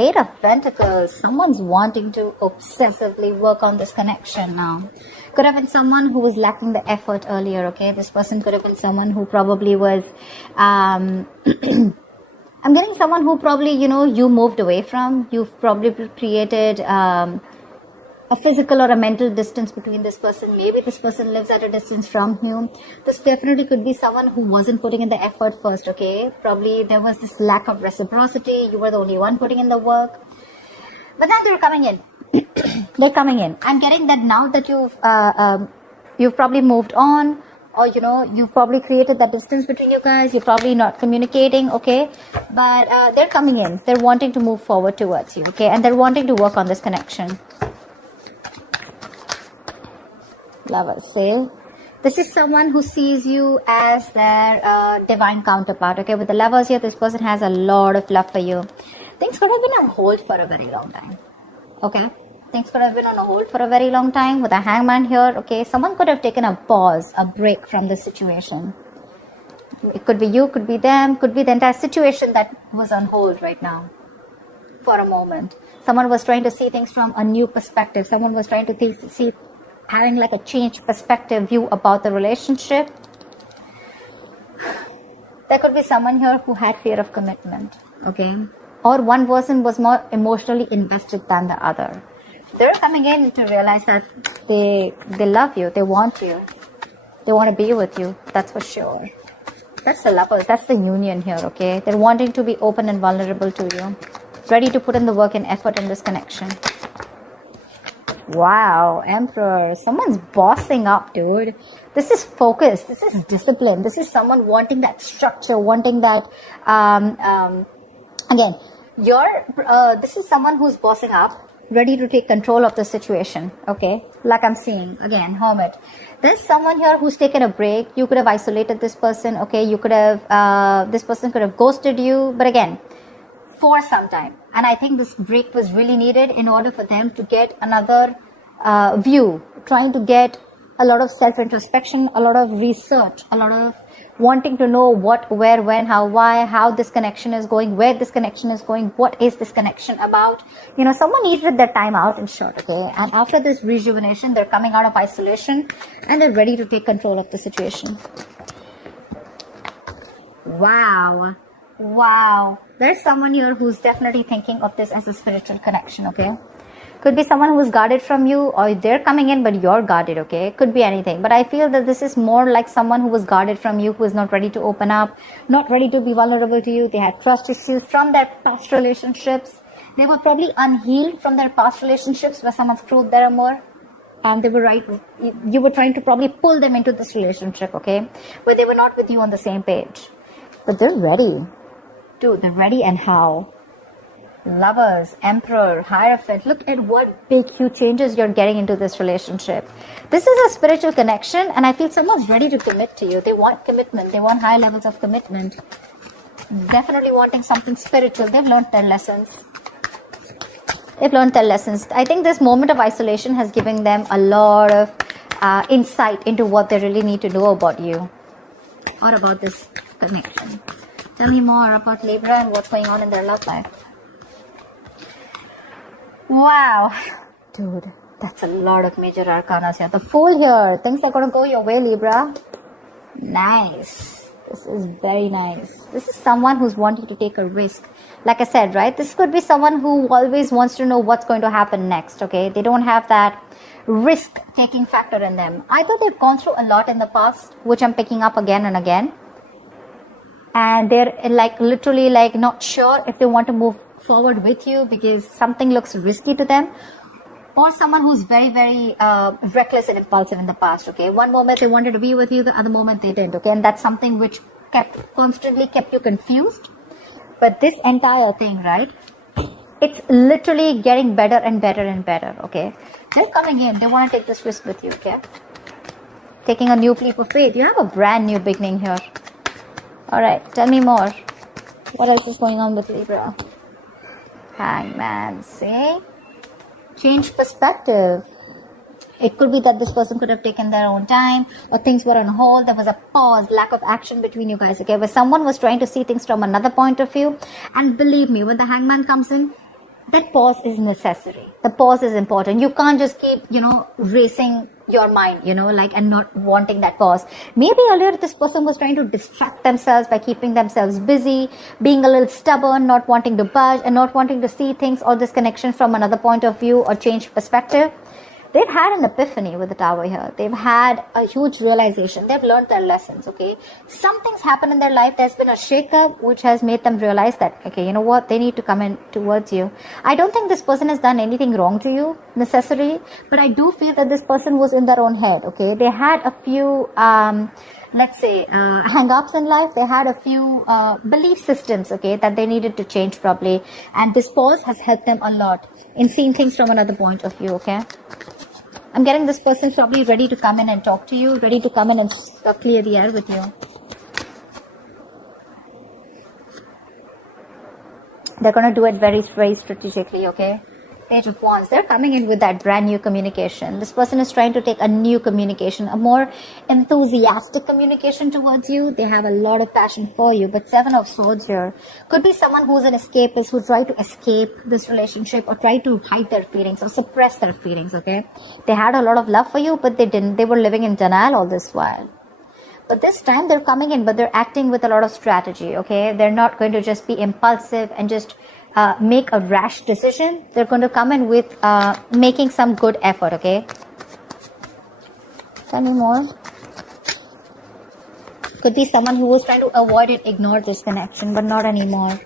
Eight of Pentacles. Someone's wanting to obsessively work on this connection now. Could have been someone who was lacking the effort earlier, okay? This person could have been someone who probably was, I'm getting someone who probably, you moved away from. You've probably created a physical or a mental distance between this person. Maybe this person lives at a distance from you. This definitely could be someone who wasn't putting in the effort first, okay? Probably there was this lack of reciprocity. You were the only one putting in the work. But now they're coming in. They're coming in. I'm getting that now that you've probably moved on, or you've probably created that distance between you guys. You're probably not communicating, okay? But they're coming in. They're wanting to move forward towards you, okay? And they're wanting to work on this connection. Lovers, say this is someone who sees you as their divine counterpart, okay? With the Lovers here, this person has a lot of love for you. Things could have been on hold for a very long time, okay? Things could have been on hold for a very long time. With a Hangman here, okay? Someone could have taken a pause, a break from the situation. It could be you, could be them, could be the entire situation that was on hold right now for a moment. Someone was trying to see things from a new perspective. Someone was trying to see having like a changed perspective view about the relationship. There could be someone here who had fear of commitment, okay? Or one person was more emotionally invested than the other. They're coming in to realize that they love you, they want you, they want to be with you, that's for sure. That's the Lovers, that's the union here, okay? They're wanting to be open and vulnerable to you, ready to put in the work and effort in this connection. Wow, Emperor. Someone's bossing up, dude. This is focus. This is discipline. This is someone wanting that structure, wanting that, again, this is someone who's bossing up, ready to take control of the situation, okay? Like I'm seeing, again, Hermit. There's someone here who's taken a break. You could have isolated this person, okay? You could have, this person could have ghosted you, but again, for some time. And I think this break was really needed in order for them to get another view, trying to get a lot of self-introspection, a lot of research, a lot of wanting to know what, where, when, how, why, how this connection is going, where this connection is going, what is this connection about. Someone needed their time out, in short, okay? And after this rejuvenation, they're coming out of isolation and they're ready to take control of the situation. Wow. Wow. There's someone here who's definitely thinking of this as a spiritual connection, okay? Could be someone who's guarded from you, or they're coming in but you're guarded, okay? Could be anything. But I feel that this is more like someone who was guarded from you, who is not ready to open up, not ready to be vulnerable to you. They had trust issues from their past relationships. They were probably unhealed from their past relationships where someone screwed their amour. They were right. You were trying to probably pull them into this relationship, okay? But they were not with you on the same page. But they're ready. Dude, they're ready, and how? Lovers, Emperor, Hierophant. Look at what big, huge changes you're getting into this relationship. This is a spiritual connection, and I feel someone's ready to commit to you. They want commitment. They want high levels of commitment. Definitely wanting something spiritual. They've learned their lessons. They've learned their lessons. I think this moment of isolation has given them a lot of insight into what they really need to know about you or about this connection. Tell me more about Libra and what's going on in their love life. Wow. Dude, that's a lot of major arcanas here. The Fool here. Things are going to go your way, Libra. Nice. This is very nice. This is someone who's wanting to take a risk. Like I said, right? This could be someone who always wants to know what's going to happen next, okay? They don't have that risk-taking factor in them. Either they've gone through a lot in the past, which I'm picking up again and again, and they're literally not sure if they want to move forward with you because something looks risky to them, or someone who's very, very reckless and impulsive in the past, okay? One moment they wanted to be with you, the other moment they didn't, okay? And that's something which constantly kept you confused. But this entire thing, right, it's literally getting better and better and better, okay? They're coming in. They want to take this risk with you, okay? Taking a new leap of faith. You have a brand new beginning here. All right, tell me more. What else is going on with Libra? Hangman, see? Change perspective. It could be that this person could have taken their own time, or things were on hold. There was a pause, lack of action between you guys, okay? Where someone was trying to see things from another point of view. And believe me, when the Hangman comes in, that pause is necessary. The pause is important. You can't just keep, racing your mind, and not wanting that pause. Maybe earlier this person was trying to distract themselves by keeping themselves busy, being a little stubborn, not wanting to budge and not wanting to see things or this connection from another point of view or change perspective. They've had an epiphany with the Tower here. They've had a huge realization. They've learned their lessons, okay? Something's happened in their life. There's been a shakeup which has made them realize that, okay, you know what? They need to come in towards you. I don't think this person has done anything wrong to you, necessarily, but I do feel that this person was in their own head, okay? They had a few, hang-ups in life. They had a few belief systems, okay, that they needed to change probably. And this pause has helped them a lot in seeing things from another point of view, okay? I'm getting this person probably ready to come in and talk to you, ready to come in and clear the air with you. They're going to do it very, very strategically, okay? Page of Wands, they're coming in with that brand new communication. This person is trying to take a new communication, a more enthusiastic communication towards you. They have a lot of passion for you, but Seven of Swords here could be someone who's an escapist, who tried to escape this relationship or try to hide their feelings or suppress their feelings, okay? They had a lot of love for you, but they didn't. They were living in denial all this while. But this time they're coming in, but they're acting with a lot of strategy, okay? They're not going to just be impulsive and just make a rash decision. They're going to come in with making some good effort, okay? Tell me more. Could be someone who was trying to avoid it, ignore this connection, but not anymore.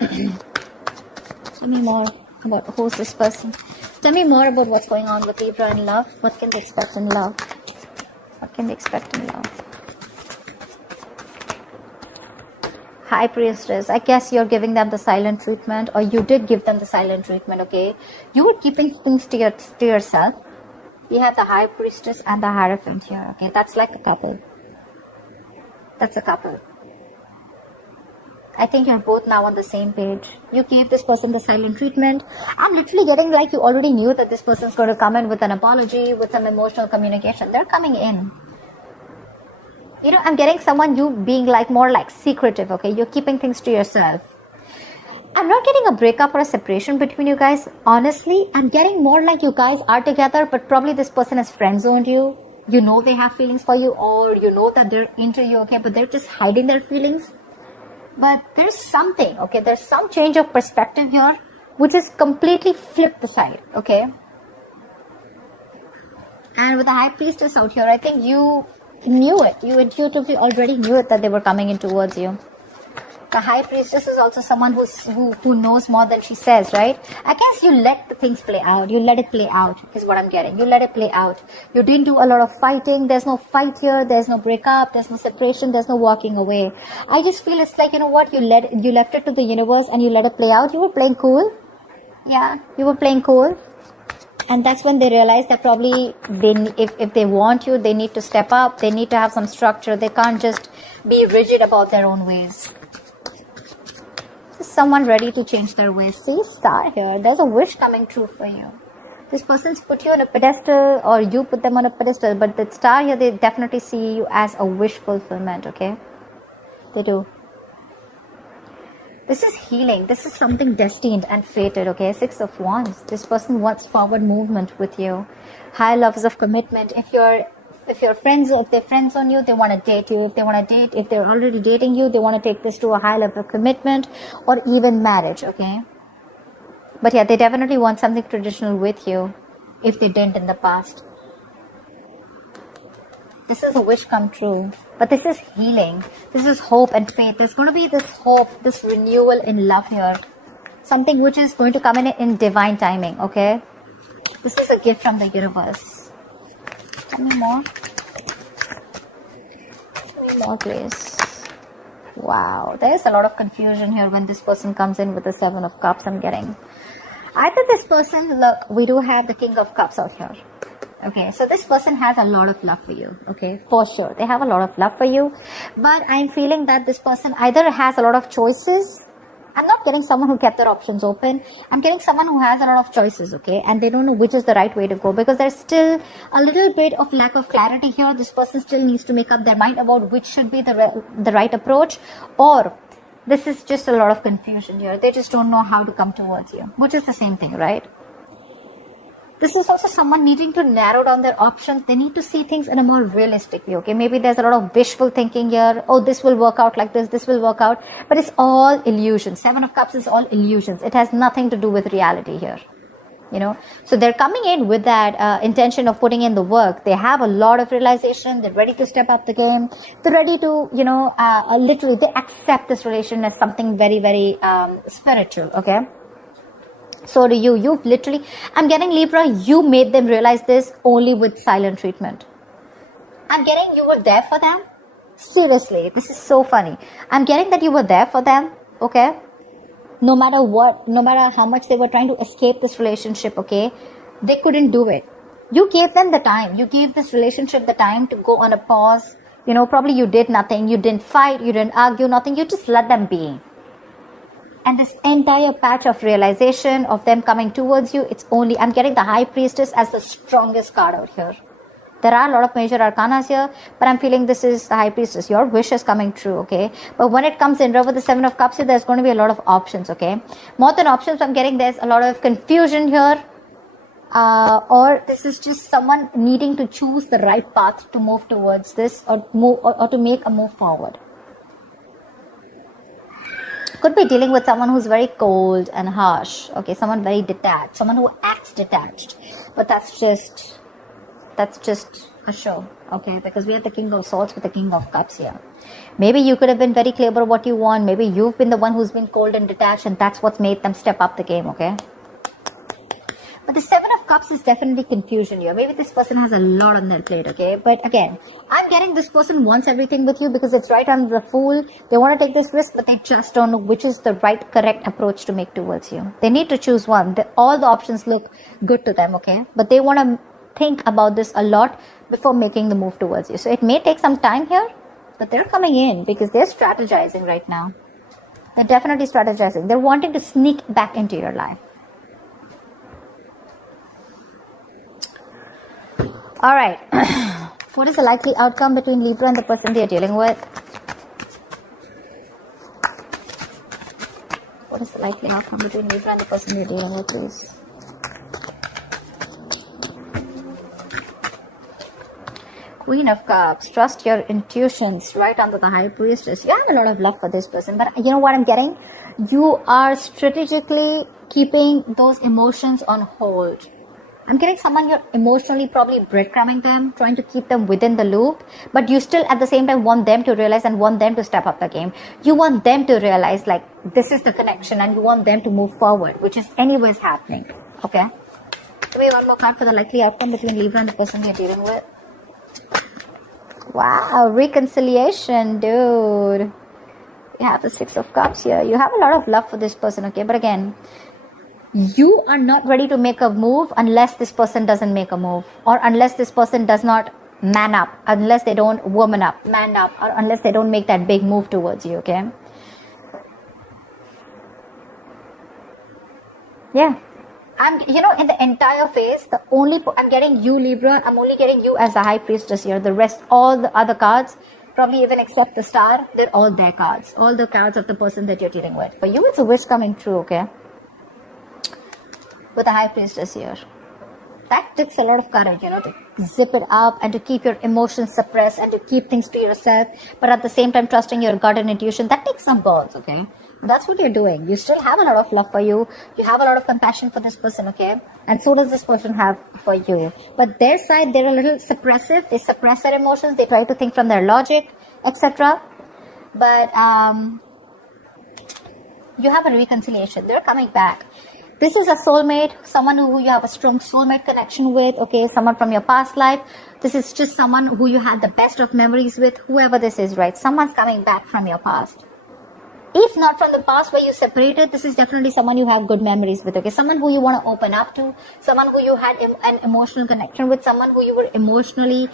Tell me more about who's this person. Tell me more about what's going on with Libra in love. What can they expect in love? What can they expect in love? High Priestess, I guess you're giving them the silent treatment, or you did give them the silent treatment, okay? You were keeping things to yourself. You have the High Priestess and the Hierophant here, okay? That's like a couple. That's a couple. I think you're both now on the same page. You gave this person the silent treatment. I'm literally getting like you already knew that this person's going to come in with an apology, with some emotional communication. They're coming in. I'm getting someone, you being like more like secretive, okay? You're keeping things to yourself. I'm not getting a breakup or a separation between you guys. Honestly, I'm getting more like you guys are together, but probably this person has friend-zoned you. You know they have feelings for you, or you know that they're into you, okay? But they're just hiding their feelings. But there's something, okay? There's some change of perspective here, which is completely flipped the side, okay? And with the High Priestess out here, I think you knew it. You intuitively already knew it that they were coming in towards you. The High Priestess is also someone who knows more than she says, right? I guess you let the things play out. You let it play out is what I'm getting. You let it play out. You didn't do a lot of fighting. There's no fight here. There's no breakup. There's no separation. There's no walking away. I just feel it's like, you know what? You left it to the universe and you let it play out. You were playing cool. Yeah, you were playing cool. And that's when they realize that probably if they want you, they need to step up. They need to have some structure. They can't just be rigid about their own ways. Is someone ready to change their ways? See, Star here. There's a wish coming true for you. This person's put you on a pedestal, or you put them on a pedestal. But the Star here, they definitely see you as a wish fulfillment, okay? They do. This is healing. This is something destined and fated, okay? Six of Wands. This person wants forward movement with you. High levels of commitment. If they're friends on you, they want to date you. If they're already dating you, they want to take this to a high level of commitment or even marriage, okay? But yeah, they definitely want something traditional with you if they didn't in the past. This is a wish come true. But this is healing. This is hope and faith. There's going to be this hope, this renewal in love here. Something which is going to come in divine timing, okay? This is a gift from the universe. Tell me more. Tell me more, please. Wow. There's a lot of confusion here when this person comes in with the Seven of Cups I'm getting. Either this person, look, we do have the King of Cups out here. Okay, so this person has a lot of love for you, okay, for sure. They have a lot of love for you, but I'm feeling that this person either has a lot of choices. I'm not getting someone who kept their options open. I'm getting someone who has a lot of choices, okay, and they don't know which is the right way to go because there's still a little bit of lack of clarity here. This person still needs to make up their mind about which should be the right approach, or This is just a lot of confusion here. They just don't know how to come towards you, which is the same thing, right? This is also someone needing to narrow down their options. They need to see things in a more realistic way, okay? Maybe there's a lot of wishful thinking here. Oh, this will work out like this will work out. But it's all illusion. Seven of Cups is all illusions. It has nothing to do with reality here, you know? So they're coming in with that intention of putting in the work. They have a lot of realization. They're ready to step up the game. They're ready to, you know, literally, they accept this relation as something very, very spiritual, okay? So do you. You've literally, I'm getting Libra, you made them realize this only with silent treatment. I'm getting you were there for them. Seriously, this is so funny. I'm getting that you were there for them, okay? No matter what, no matter how much they were trying to escape this relationship, okay? They couldn't do it. You gave them the time. You gave this relationship the time to go on a pause. You know, probably you did nothing. You didn't fight. You didn't argue, nothing. You just let them be. And this entire patch of realization of them coming towards you, it's only, I'm getting the High Priestess as the strongest card out here. There are a lot of major arcanas here, but I'm feeling this is the High Priestess. Your wish is coming true, okay? But when it comes in with the Seven of Cups here, there's going to be a lot of options, okay? More than options, I'm getting there's a lot of confusion here. Or this is just someone needing to choose the right path to move towards this or to make a move forward. Could be dealing with someone who's very cold and harsh, okay, someone very detached, someone who acts detached, but that's just a show, okay, because we have the King of Swords with the King of Cups here. Maybe you could have been very clear about what you want. Maybe you've been the one who's been cold and detached, and that's what's made them step up the game, okay? But the Seven of Cups is definitely confusion here. Maybe this person has a lot on their plate, okay? But again, I'm getting this person wants everything with you because it's right under the Fool. They want to take this risk, but they just don't know which is the right, correct approach to make towards you. They need to choose one. All the options look good to them, okay? But they want to think about this a lot before making the move towards you. So it may take some time here, but they're coming in because they're strategizing right now. They're definitely strategizing. They're wanting to sneak back into your life. All right. What is the likely outcome between Libra and the person they are dealing with? What is the likely outcome between Libra and the person they are dealing with, please? Queen of Cups. Trust your intuitions. Right under the High Priestess. You have a lot of love for this person. But you know what I'm getting? You are strategically keeping those emotions on hold. I'm getting someone you're emotionally probably breadcrumbing them, trying to keep them within the loop, but you still at the same time want them to realize and want them to step up the game. You want them to realize like this is the connection and you want them to move forward, which is anyways happening. Okay? Give me one more card for the likely outcome between Libra and the person you're dealing with. Wow, reconciliation, dude. You have the Six of Cups here. You have a lot of love for this person, okay? But again, you are not ready to make a move unless this person doesn't make a move, or unless this person does not man up, unless they don't woman up, man up, or unless they don't make that big move towards you, okay? Yeah. In the entire phase, I'm getting you, Libra, I'm only getting you as the High Priestess here. The rest, all the other cards, probably even except the Star, they're all their cards. All the cards of the person that you're dealing with. For you, it's a wish coming true, okay? With the High Priestess here. That takes a lot of courage, to zip it up and to keep your emotions suppressed and to keep things to yourself, but at the same time trusting your gut and intuition. That takes some balls, okay? That's what you're doing. You still have a lot of love for you. You have a lot of compassion for this person, okay? And so does this person have for you. But their side, they're a little suppressive. They suppress their emotions. They try to think from their logic, etc. But you have a reconciliation. They're coming back. This is a soulmate, someone who you have a strong soulmate connection with, okay, someone from your past life. This is just someone who you had the best of memories with, whoever this is, right? Someone's coming back from your past. If not from the past where you separated, this is definitely someone you have good memories with, okay? Someone who you want to open up to, someone who you had an emotional connection with, someone who you were emotionally,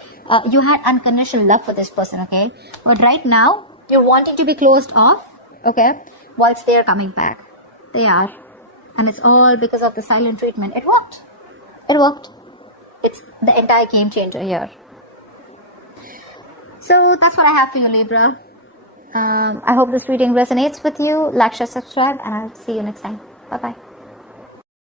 you had unconditional love for this person, okay? But right now, you're wanting to be closed off, okay, whilst they are coming back. They are. And it's all because of the silent treatment. It worked. It worked. It's the entire game changer here. So that's what I have for you, Libra. I hope this reading resonates with you. Like, share, subscribe, and I'll see you next time. Bye bye.